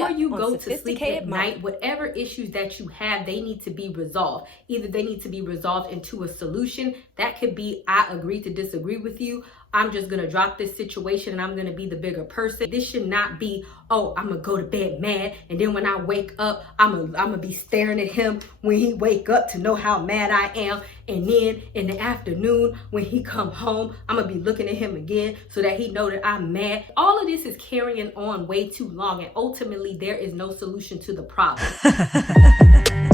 before you go to sleep at night, whatever issues that you have, they need to be resolved. Either they need to be resolved into a solution. That could be, I agree to disagree with you. I'm just gonna drop this situation and I'm gonna be the bigger person. This should not be, oh, I'm gonna go to bed mad, and then when I wake up, I'm gonna be staring at him when he wake up to know how mad I am. And then in the afternoon, when he come home, I'm gonna be looking at him again so that he know that I'm mad. All of this is carrying on way too long, and ultimately there is no solution to the problem.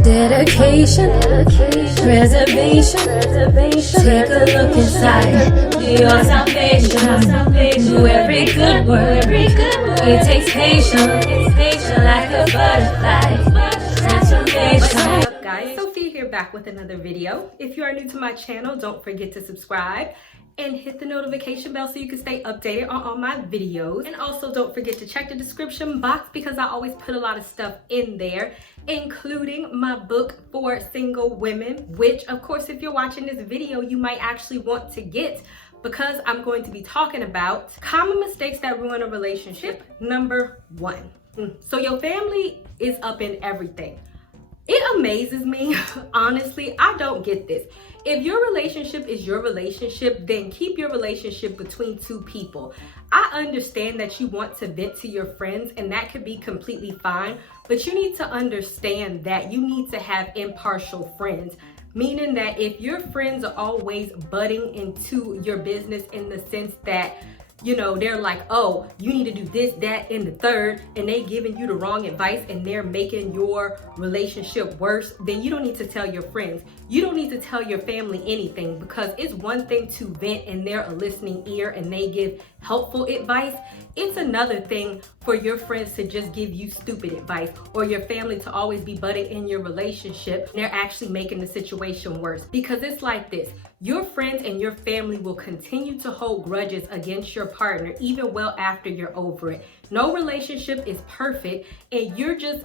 Dedication, preservation, take a look inside your salvation. Do every good work, it takes patience, like a butterfly. What's up, guys? Sophie here, back with another video. If you are new to my channel, don't forget to subscribe and hit the notification bell so you can stay updated on all my videos. And also don't forget to check the description box because I always put a lot of stuff in there, including my book for single women, which of course, if you're watching this video, you might actually want to get, because I'm going to be talking about common mistakes that ruin a relationship. Number 1. So your family is up in everything. It amazes me, honestly. I don't get this. If your relationship is your relationship, then keep your relationship between two people. I understand that you want to vent to your friends, and that could be completely fine, but you need to understand that you need to have impartial friends. Meaning that if your friends are always butting into your business in the sense that, you know, they're like, oh, you need to do this, that, and the third, and they giving you the wrong advice and they're making your relationship worse, then you don't need to tell your friends. You don't need to tell your family anything, because it's one thing to vent and they're a listening ear and they give helpful advice. It's another thing for your friends to just give you stupid advice, or your family to always be butting in your relationship. They're actually making the situation worse, because it's like this. Your friends and your family will continue to hold grudges against your partner even well after you're over it. No relationship is perfect, and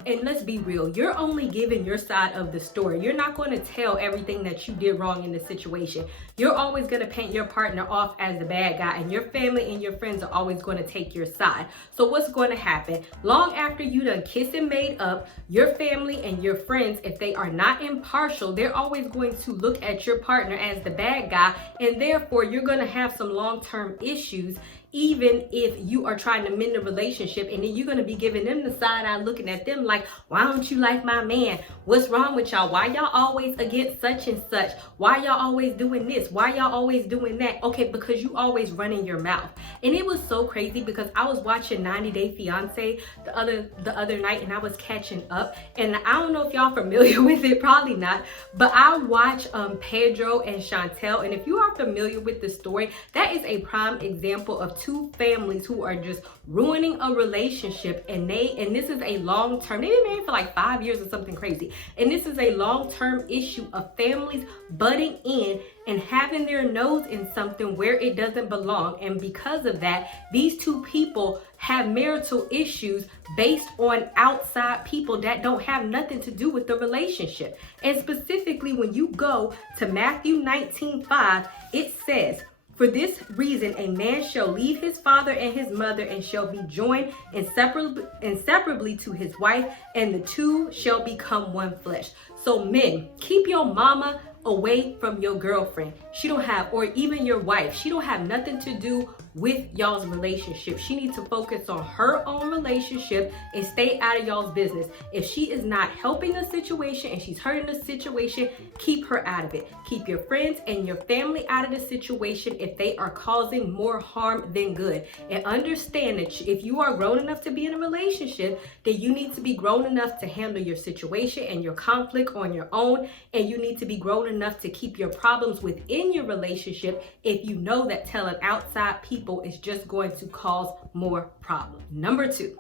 and let's be real, you're only giving your side of the story. You're not going to tell everything that you did wrong in the situation. You're always going to paint your partner off as the bad guy, and your family and your friends are always going to take your side. So what's going to happen? Long after you done kissed and made up, your family and your friends, if they are not impartial, they're always going to look at your partner as the bad guy, and therefore you're going to have some long-term issues, even if you are trying to mend a relationship. And then you're going to be giving them the side eye, looking at them like, why don't you like my man? What's wrong with y'all? Why y'all always against such and such? Why y'all always doing this? Why y'all always doing that? Okay, because you always running your mouth. And it was so crazy because I was watching 90 Day Fiance the other night, and I was catching up. And I don't know if y'all familiar with it, probably not, but I watch Pedro and Chantel. And if you are familiar with the story, that is a prime example of two families who are just ruining a relationship, and this is a long-term, they've been married for like 5 years or something crazy, and this is a long-term issue of families butting in and having their nose in something where it doesn't belong. And because of that, these two people have marital issues based on outside people that don't have nothing to do with the relationship. And specifically, when you go to Matthew 19:5, it says, for this reason, a man shall leave his father and his mother and shall be joined inseparably to his wife, and the two shall become one flesh. So men, keep your mama away from your girlfriend. She don't have, or even your wife, she don't have nothing to do with y'all's relationship. She needs to focus on her own relationship and stay out of y'all's business. If she is not helping the situation and she's hurting the situation, keep her out of it. Keep your friends and your family out of the situation if they are causing more harm than good. And understand that if you are grown enough to be in a relationship, then you need to be grown enough to handle your situation and your conflict on your own. And you need to be grown enough to keep your problems within your relationship if you know that telling outside people is just going to cause more problems. Number 2,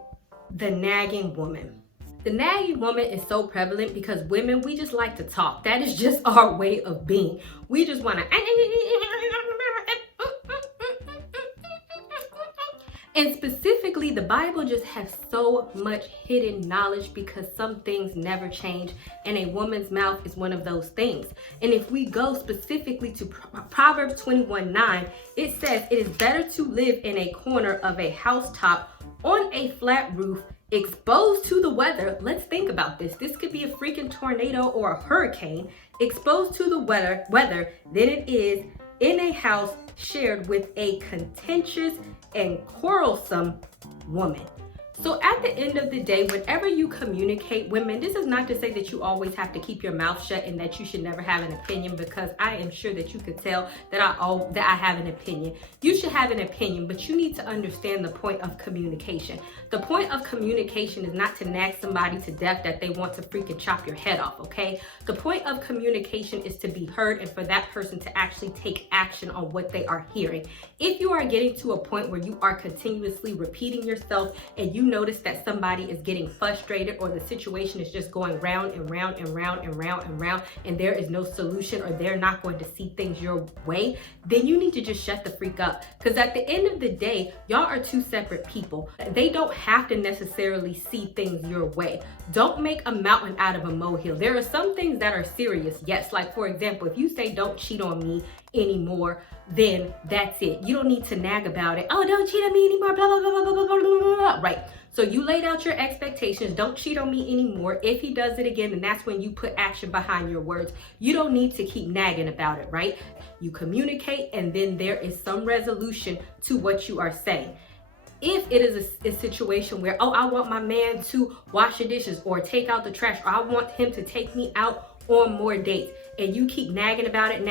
the nagging woman. The nagging woman is so prevalent because women, we just like to talk. That is just our way of being. We just want to, and specifically, the Bible just has so much hidden knowledge because some things never change, and a woman's mouth is one of those things. And if we go specifically to Proverbs 21:9, it says, it is better to live in a corner of a housetop on a flat roof Exposed to the weather, let's think about this. This could be a freaking tornado or a hurricane. Exposed to the weather than it is in a house shared with a contentious and quarrelsome woman. So at the end of the day, whenever you communicate, women, this is not to say that you always have to keep your mouth shut and that you should never have an opinion, because I am sure that you could tell that I have an opinion. You should have an opinion, but you need to understand the point of communication. The point of communication is not to nag somebody to death that they want to freaking chop your head off, okay? The point of communication is to be heard and for that person to actually take action on what they are hearing. If you are getting to a point where you are continuously repeating yourself and you notice that somebody is getting frustrated or the situation is just going round and round and round and round and round and there is no solution, or they're not going to see things your way, then you need to just shut the freak up. Because at the end of the day, y'all are two separate people. They don't have to necessarily see things your way. Don't make a mountain out of a molehill. There are some things that are serious, yes. Like for example, if you say don't cheat on me anymore, then that's it. You don't need to nag about it. Oh, don't cheat on me anymore, blah, blah, blah, blah, blah, blah, blah, blah. Right. So you laid out your expectations. Don't cheat on me anymore. If he does it again, then that's when you put action behind your words. You don't need to keep nagging about it, right? You communicate and then there is some resolution to what you are saying. If it is a situation where, oh, I want my man to wash the dishes or take out the trash, or I want him to take me out on more dates, and you keep nagging about it, and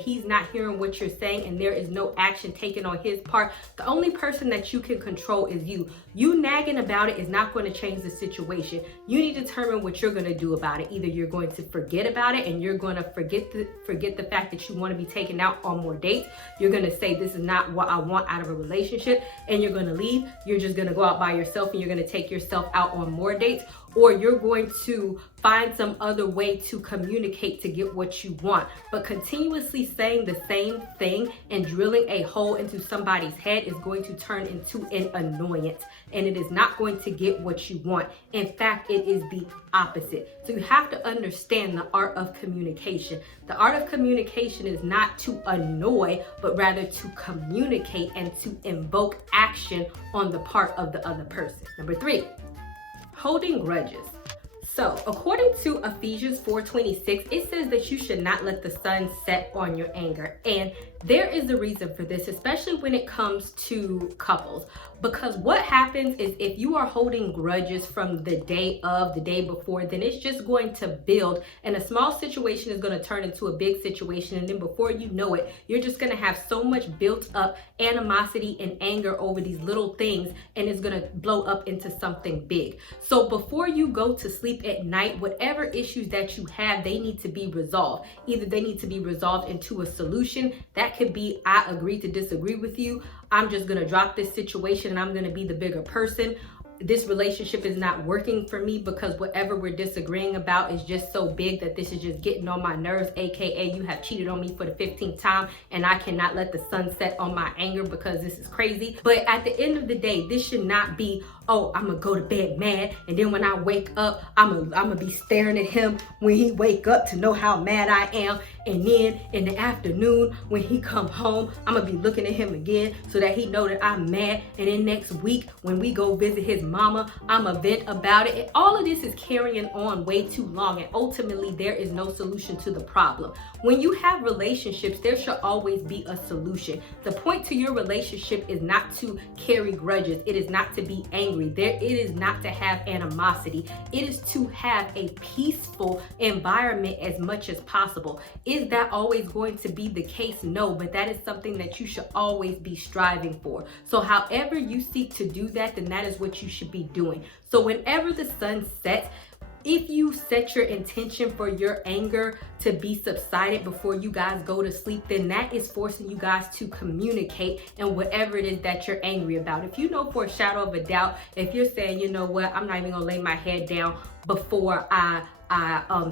he's not hearing what you're saying and there is no action taken on his part, the only person that you can control is you. You nagging about it is not going to change the situation. You need to determine what you're going to do about it. Either you're going to forget about it and you're going to forget the fact that you want to be taken out on more dates. You're going to say this is not what I want out of a relationship and you're going to leave. You're just going to go out by yourself and you're going to take yourself out on more dates. Or you're going to find some other way to communicate to get what you want. But continuously saying the same thing and drilling a hole into somebody's head is going to turn into an annoyance, and it is not going to get what you want. In fact, it is the opposite. So you have to understand the art of communication. The art of communication is not to annoy, but rather to communicate and to invoke action on the part of the other person. Number 3. Holding grudges. So according to Ephesians 4:26, it says that you should not let the sun set on your anger. And there is a reason for this, especially when it comes to couples. Because what happens is if you are holding grudges from the day of, the day before, then it's just going to build, and a small situation is going to turn into a big situation. And then before you know it, you're just going to have so much built up animosity and anger over these little things, and it's going to blow up into something big. So before you go to sleep at night, whatever issues that you have, they need to be resolved. Either they need to be resolved into a solution. That could be, I agree to disagree with you. I'm just going to drop this situation and I'm going to be the bigger person. This relationship is not working for me because whatever we're disagreeing about is just so big that this is just getting on my nerves, aka you have cheated on me for the 15th time and I cannot let the sun set on my anger because this is crazy. But at the end of the day, this should not be, oh, I'm gonna go to bed mad and then when I wake up, I'm gonna be staring at him when he wake up to know how mad I am, and then in the afternoon when he come home, I'm gonna be looking at him again so that he know that I'm mad, and then next week when we go visit his mama, I'ma vent about it. And all of this is carrying on way too long, and ultimately there is no solution to the problem. When you have relationships, there should always be a solution. The point to your relationship is not to carry grudges. It is not to be angry. It is not to have animosity. It is to have a peaceful environment as much as possible. Is that always going to be the case? No, but that is something that you should always be striving for. So however you seek to do that, then that is what you should be doing. So whenever the sun sets, if you set your intention for your anger to be subsided before you guys go to sleep, then that is forcing you guys to communicate and whatever it is that you're angry about. If you know for a shadow of a doubt, if you're saying, you know what, I'm not even gonna lay my head down before I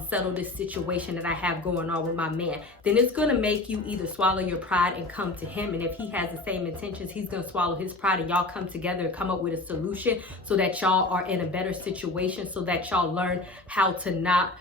settle this situation that I have going on with my man, then it's gonna make you either swallow your pride and come to him, and if he has the same intentions, he's gonna swallow his pride, and y'all come together and come up with a solution so that y'all are in a better situation, so that y'all learn how to not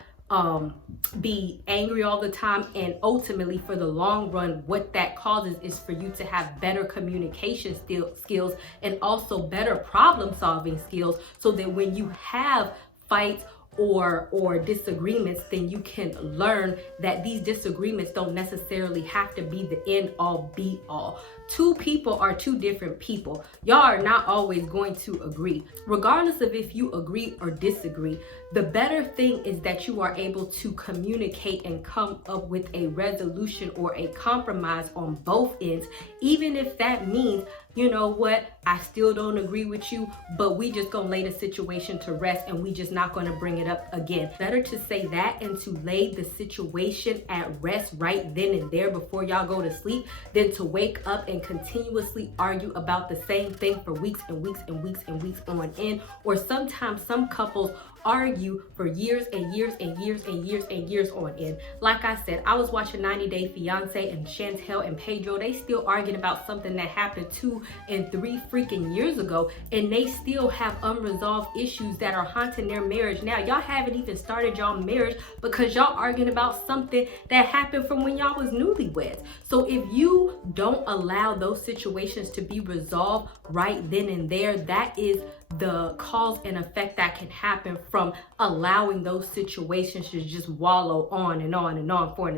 be angry all the time, and ultimately for the long run what that causes is for you to have better communication skills and also better problem solving skills, so that when you have fights or disagreements, then you can learn that these disagreements don't necessarily have to be the end all be all. Two people are two different people. Y'all are not always going to agree. Regardless of if you agree or disagree, the better thing is that you are able to communicate and come up with a resolution or a compromise on both ends, even if that means, you know what, I still don't agree with you, but we just gonna lay the situation to rest and we just not gonna bring it up again. Better to say that and to lay the situation at rest right then and there before y'all go to sleep than to wake up and continuously argue about the same thing for weeks and weeks and weeks and weeks on end. Or sometimes some couples argue for years and years and years and years and years on end. Like I said, I was watching 90 Day Fiance, and Chantel and Pedro, they still arguing about something that happened 2 and 3 freaking years ago, and they still have unresolved issues that are haunting their marriage now. Y'all haven't even started y'all marriage because y'all arguing about something that happened from when y'all was newlyweds. So if you don't allow those situations to be resolved right then and there, that is the cause and effect that can happen from allowing those situations to just wallow on and on and on for an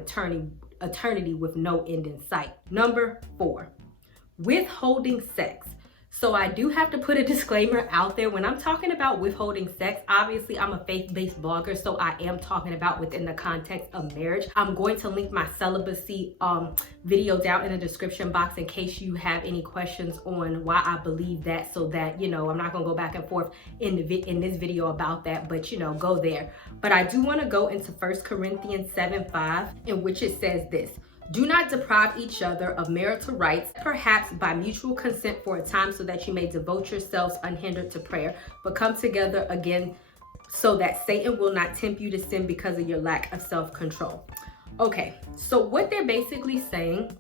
eternity with no end in sight. Number 4, withholding sex. So I do have to put a disclaimer out there. When I'm talking about withholding sex, obviously I'm a faith-based blogger, so I am talking about within the context of marriage. I'm going to link my celibacy video down in the description box in case you have any questions on why I believe that, so that, you know, I'm not gonna go back and forth in this video about that, but you know, go there. But I do want to go into 1 Corinthians 7:5, in which it says this: do not deprive each other of marital rights, perhaps by mutual consent for a time, so that you may devote yourselves unhindered to prayer, but come together again so that Satan will not tempt you to sin because of your lack of self-control. Okay, so what they're basically saying,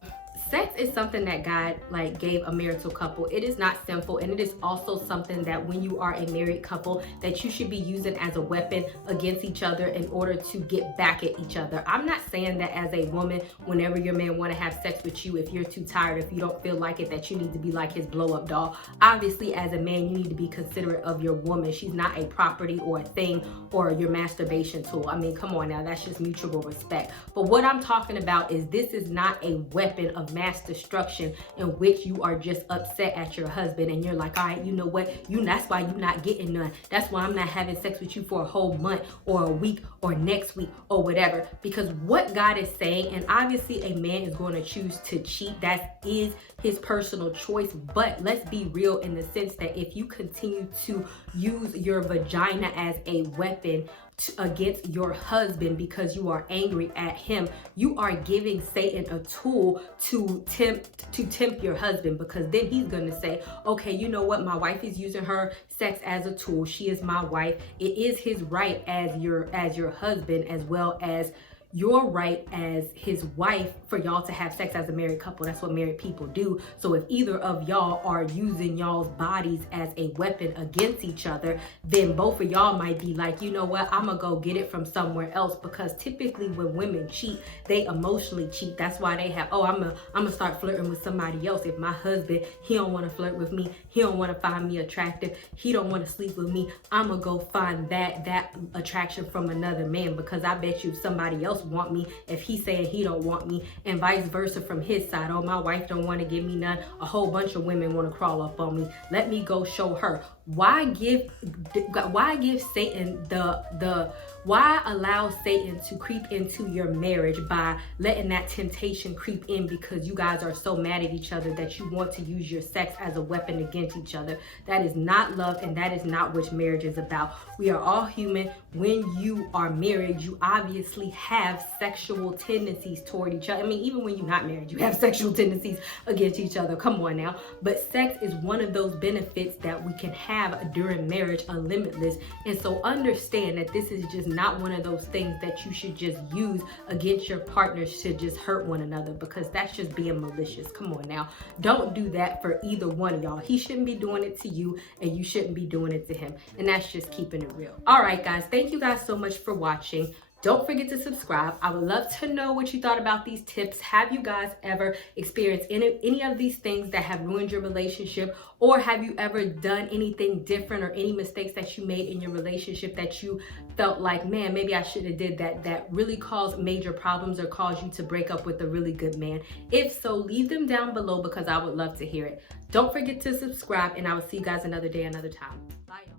sex is something that God gave a marital couple. It is not sinful, and it is also something that when you are a married couple that you should be using as a weapon against each other in order to get back at each other. I'm not saying that as a woman, whenever your man want to have sex with you, if you're too tired, if you don't feel like it, that you need to be like his blow-up doll. Obviously, as a man, you need to be considerate of your woman. She's not a property or a thing or your masturbation tool. I mean, come on now, that's just mutual respect. But what I'm talking about is this is not a weapon of mass destruction in which you are just upset at your husband and you're like, all right, you know what, that's why you're not getting none. That's why I'm not having sex with you for a whole month or a week or next week or whatever. Because what God is saying, and obviously a man is going to choose to cheat, that is his personal choice, but let's be real in the sense that if you continue to use your vagina as a weapon against your husband because you are angry at him, you are giving Satan a tool to tempt your husband, because then he's going to say, okay, you know what, my wife is using her sex as a tool. She is my wife. It is his right as your husband, as well as your right as his wife, for y'all to have sex as a married couple. That's what married people do. So if either of y'all are using y'all's bodies as a weapon against each other, then both of y'all might be like, you know what, I'm gonna go get it from somewhere else. Because typically when women cheat, they emotionally cheat. That's why they have, oh, I'm gonna start flirting with somebody else. If my husband, he don't want to flirt with me, he don't want to find me attractive, he don't want to sleep with me, I'm gonna go find that attraction from another man, because I bet you somebody else want me if he's saying he don't want me, and vice versa from his side. Oh, my wife don't want to give me none, a whole bunch of women want to crawl up on me, let me go show her. Why give Satan why allow Satan to creep into your marriage by letting that temptation creep in because you guys are so mad at each other that you want to use your sex as a weapon against each other? That is not love, and that is not what marriage is about. We are all human. When you are married, you obviously have sexual tendencies toward each other. I mean, even when you're not married, you have sexual tendencies against each other. Come on now. But sex is one of those benefits that we can have during marriage, unlimitless. And so understand that this is just not one of those things that you should just use against your partners to just hurt one another, because that's just being malicious. Come on now. Don't do that for either one of y'all. He shouldn't be doing it to you, and you shouldn't be doing it to him. And that's just keeping it real. All right, guys. Thank you guys so much for watching. Don't forget to subscribe. I would love to know what you thought about these tips. Have you guys ever experienced any of these things that have ruined your relationship? Or have you ever done anything different or any mistakes that you made in your relationship that you felt like, man, maybe I should have did that really caused major problems or caused you to break up with a really good man? If so, leave them down below because I would love to hear it. Don't forget to subscribe, and I will see you guys another day, another time. Bye, y'all.